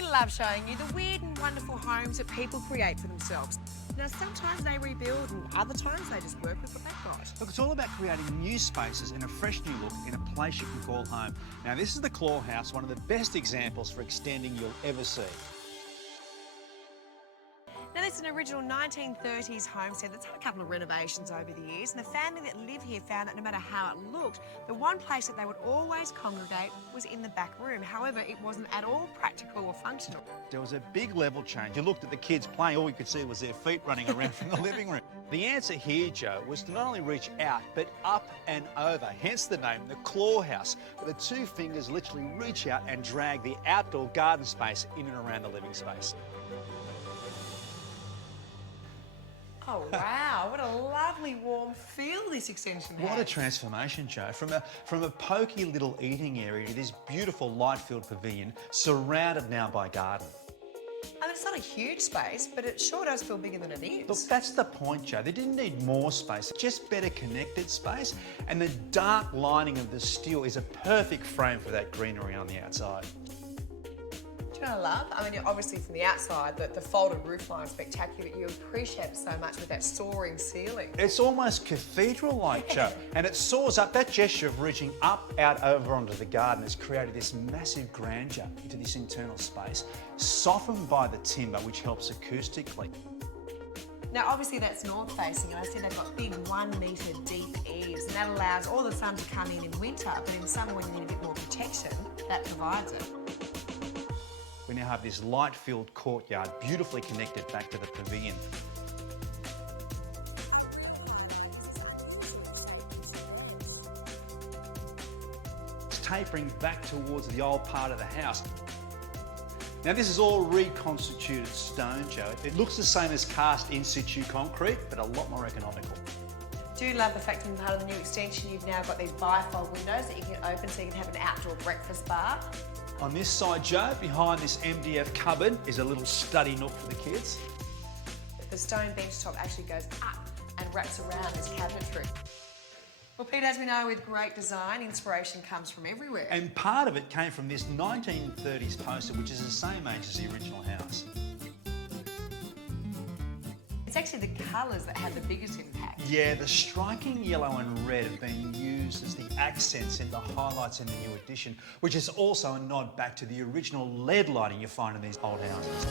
We love showing you the weird and wonderful homes that people create for themselves. Now, sometimes they rebuild and other times they just work with what they've got. Look, it's all about creating new spaces and a fresh new look in a place you can call home. Now, this is the Claw House, one of the best examples for extending you'll ever see. Now, this is an original 1930s homestead that's had a couple of renovations over the years, and the family that live here found that no matter how it looked, the one place that they would always congregate was in the back room. However, it wasn't at all practical or functional. There was a big level change. You looked at the kids playing, all you could see was their feet running around from the living room. The answer here, Joe, was to not only reach out, but up and over, hence the name, the Claw House, where the two fingers literally reach out and drag the outdoor garden space in and around the living space. Oh, wow, what a lovely warm feel this extension has. What a transformation, Joe. From a pokey little eating area to this beautiful light-filled pavilion, surrounded now by garden. I mean, it's not a huge space, but it sure does feel bigger than it is. Look, that's the point, Joe. They didn't need more space, just better connected space. And the dark lining of the steel is a perfect frame for that greenery on the outside. Do you know what I love? I mean, obviously from the outside, the folded roofline is spectacular. You appreciate it so much with that soaring ceiling. It's almost cathedral-like, Joe. And it soars up. That gesture of reaching up, out, over onto the garden has created this massive grandeur into this internal space, softened by the timber, which helps acoustically. Now, obviously that's north facing, and I said they've got big 1 metre deep eaves, and that allows all the sun to come in winter, but in summer when you need a bit more protection, that provides it. We now have this light-filled courtyard, beautifully connected back to the pavilion. It's tapering back towards the old part of the house. Now, this is all reconstituted stone, Joe. It looks the same as cast in situ concrete, but a lot more economical. Do love the fact that in part of the new extension you've now got these bifold windows that you can open so you can have an outdoor breakfast bar. On this side, Joe, behind this MDF cupboard is a little study nook for the kids. The stone bench top actually goes up and wraps around this cabinetry. Well, Pete, as we know, with great design, inspiration comes from everywhere. And part of it came from this 1930s poster, which is the same age as the original house. It's actually the colours that have the biggest impact. Yeah, the striking yellow and red have been used as the accents and the highlights in the new edition, which is also a nod back to the original LED lighting you find in these old houses.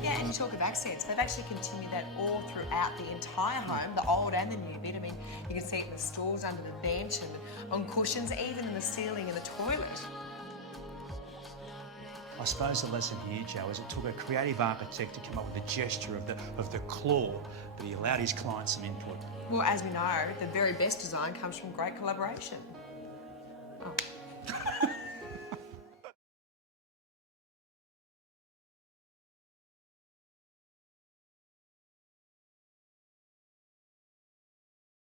Yeah, and you talk of accents, they've actually continued that all throughout the entire home, the old and the new bit. I mean, you can see it in the stools, under the bench, and on cushions, even in the ceiling and the toilet. I suppose the lesson here, Joe, is it took a creative architect to come up with a gesture of the claw, but he allowed his clients some input. Well, as we know, the very best design comes from great collaboration. Oh.